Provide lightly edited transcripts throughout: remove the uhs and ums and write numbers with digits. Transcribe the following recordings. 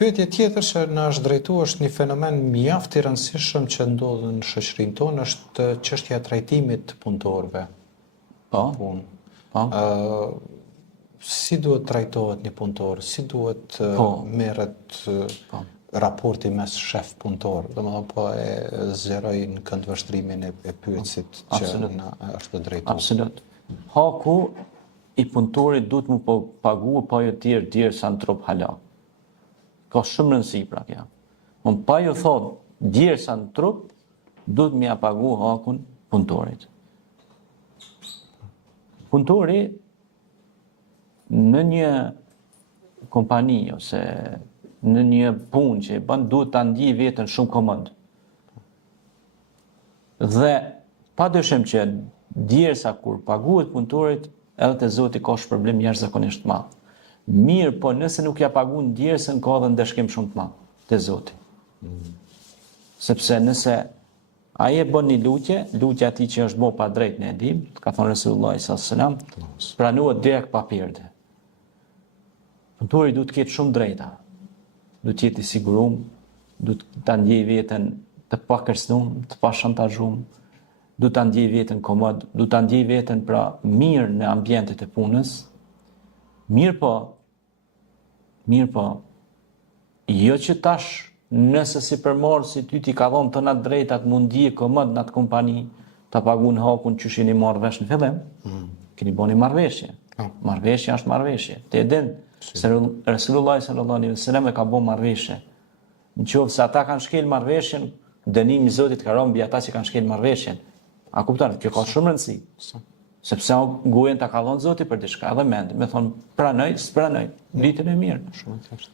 Pyetje tjetër që na është drejtuar është një fenomen mjaft i rëndësishëm që ndodh në shoqërinë tonë është çështja e trajtimit të punëtorëve. Punë. Si duhet trajtohet një punëtor, si duhet merret raporti mes shef punëtor, domethënë po e zgjeroj në këndvështrimin e pyetësit që na është drejtuar. Absolut. Haku i punëtorit duhet mu pagu pa jo tjerë sa në trup hala. Ka shumë rëndësi pra kja. Unë pa jo thot djerë sa në trup, duhet me ja pagu hakun punëtorit. Punëtori në një kompani ose në një punë që bën duhet ta ndjej veten shumë komod. Dhe padyshim që djersa kur paguhet punëtorit, edhe te Zoti ka shpërblim jashtëzakonisht të madh. Mirë, po nëse nuk ja pagun djersën, ka edhe ndeshkim shumë të madh te Zoti. Sepse nëse ai e bën një lutja ati që është bo pa drejt në edhim, ka thonë Resulullah s.a.s. pranuhet direkt pa pirde. Punëtori duhet të ketë shumë drejta, duhet të jetë i sigurum, duhet ta ndjej veten të pakërsnum, të pashantazhum, duhet ta ndjej veten komod, duhet ta ndjej veten pra mirë në ambientet e punës. Mirë po, jo që tash nëse si përmarrësi ty ti ka dhënë të natë drejtat mundi e komod në atë kompani, ta pagun hakun që shini marrë vesh në fillim, keni boni marrëveshje. Marrëveshja është marrëveshje. Te edin, se Resulullah s.a.s. e ka bo marrëveshje. Në qovë se ata kanë shkel marrëveshjen, dënimi i Zotit ka rënë mbi ata që kanë shkel marrëveshjen. A kupton, kjo ka shumë rëndësi. Sepse gujen ta ka dhënë Zoti për diçka, edhe mend, me thonë pranoj, s'pranoj, ditën e mirë. Shumë thjesht.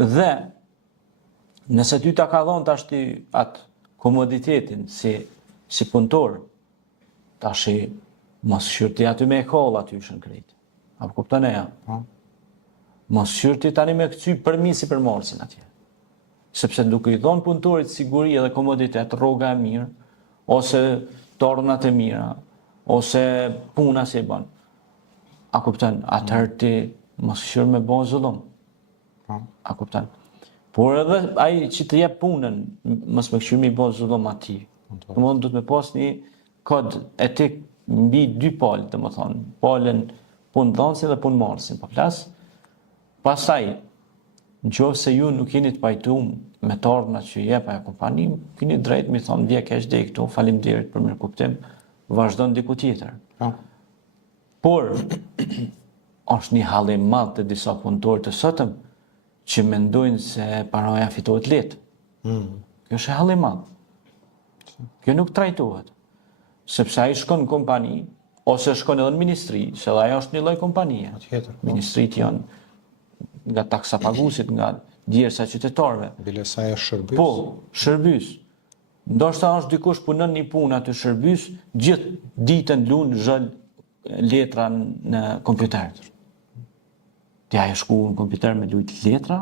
Dhe nëse ty ta ka dhënë tash ti atë komoditetin si punëtor, tash mos shyrti aty me koll aty shën krejt. Apo kupton e ja? Mos shyrti tani me kcy përmi si përmarrësin atje. Sepse duke i dhënë punëtorit siguri dhe komoditet, rroga e mirë, ose tornat e mira, ose puna si e bën. A kupton? Atëherë ti mos shyrë me bën zullum. A kupton? Por edhe ai që të jep punën, mos më këshyr me bën zullum atij. Domthonë duhet me pas një kod etik mbi dy palë, domethënë, palën punëdhënësi dhe punëmarrësin. Po flas. Pastaj, nëse ju nuk jeni të pajtuar me të ardhmat që jep ajo kompani, keni drejt mi thonë vje keq deri këtu, faleminderit për mirëkuptim, vazhdon diku tjetër. Por është një hallim madh të disa punëtorë të sotëm që mendojnë se paraja fitohet lehtë. Kjo është hallim madh. Kjo nuk trajtohet. Sepse ai shkon në kompani ose shkon edhe në ministri, se ajo është një lloj kompanie. Ministrit janë nga taksa paguesit, nga djersa qytetarëve. Bile sa e shërbys. Po, shërbys. Ndoshta është dikush punon një punë aty shërbys, gjithë ditën lun zhël letra në kompjuter. Ti ai shku në kompjuter me lujt letra,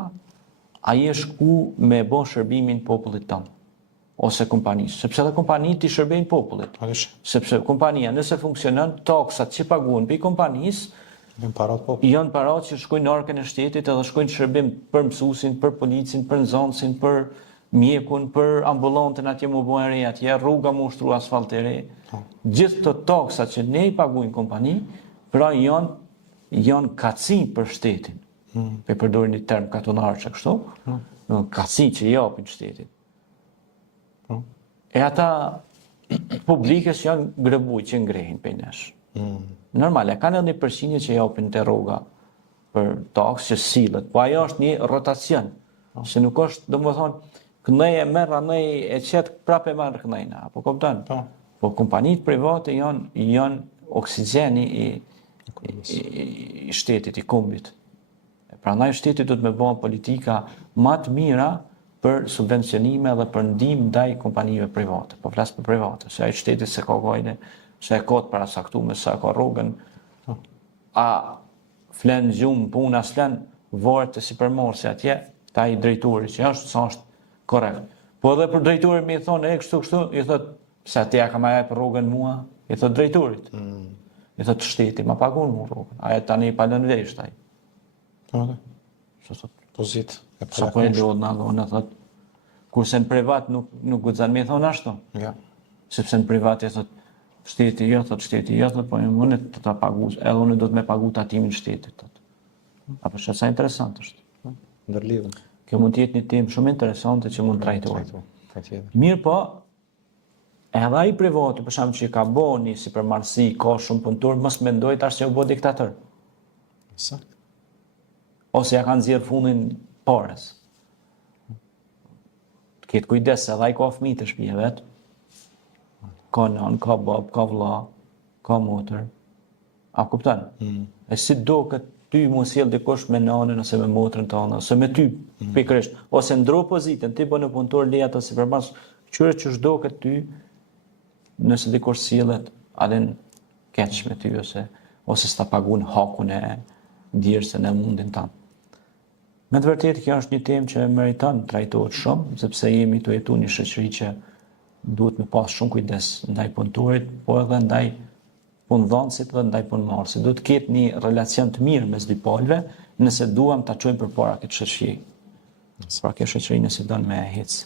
ai e shku me bë shërbimin popullit tonë ose kompanisë, sepse edhe kompanitë i shërbejnë popullit. Sepse kompania nëse funksionon, taksat që paguhen për kompanisë janë parat që shkojnë në arkën e shtetit edhe shkojnë shërbim për mësuesin, për policin, për nxënësin, për mjekun, për ambulantën atje më bojnë re atje, rruga më ushtru asfalt e re. Gjithë të taksat që ne i paguajnë kompani, pra janë kaci për shtetin. Pe përdorin një term katonar që kështu, kaci që japin shtetit. E ata publikës janë grebuj që ngrehin për nesh. Normal, e kanë edhe një përqindje që japin të rruga për taks që sillet, po ajo është një rotacion, se nuk është, domethënë, këndej e merr, andaj e qet prapë e marr këndejna, apo kupton? Po kompanitë private janë oksigjeni i shtetit, i kombit. Prandaj shteti duhet me bëj politika më të mira për subvencionime dhe për ndihmë ndaj kompanive private. Po flas për private, se ai shteti se ka gojnë, se ka të parasaktuar sa ka rrugën. A flen gjumë puna s'flen varet të sipërmarrësi atje, ta i drejtori që është korrekt. Po edhe për drejtorin më i thonë kështu, i thot se atë ja kam ajë për rrugën mua, i thot drejtorit. I thot shteti, ma pagun mua rrugën. Ajo tani pa lënë vesh ai. Pozit. Sa po e lodh në allon, thot, kurse në privat nuk guxan me thonë ashtu. Ja. Sepse në privat e thot, shteti jo, po unë të ta paguaj, edhe unë do të më paguaj tatimin shtetit, thot. Apo është sa interesant është. Ndërlidhur. Kjo mund të jetë një temë shumë interesante që mund trajtohet. Patjetër. Mirë po, edhe ai privati, për shembull që ka boni si përmarrësi, ka shumë punëtor, mos mendoj tash se u bë diktator. Sakt. Ose ja kanë nxjerr fundin parës. Ketë kujdes se edhe ai ka fëmijë të shtëpi vet. Ka nën, ka bab, ka vlla, ka motër. A kupton? E si duket ty mos sjell dikush me nanën ose me motrën tënde, ose me ty pikërisht, ose ndro pozitën, ti bën në punëtor le ato sipërmas qyre që ç'doket ty, nëse dikush sjellet alin keq me ty ose s'ta paguën hakun e djersën e mundin tan. Me të vërtetë kjo është një temë që meriton trajtohet shumë, sepse jemi të jetu një shoqëri që duhet me pas shumë kujdes ndaj punëtorit, po edhe ndaj punëdhënësit dhe ndaj punëmarrësit. Duhet të ketë një relacion të mirë mes dy palëve, nëse duam ta çojmë përpara këtë shoqëri. Pra kjo shoqëri nëse don me ecë.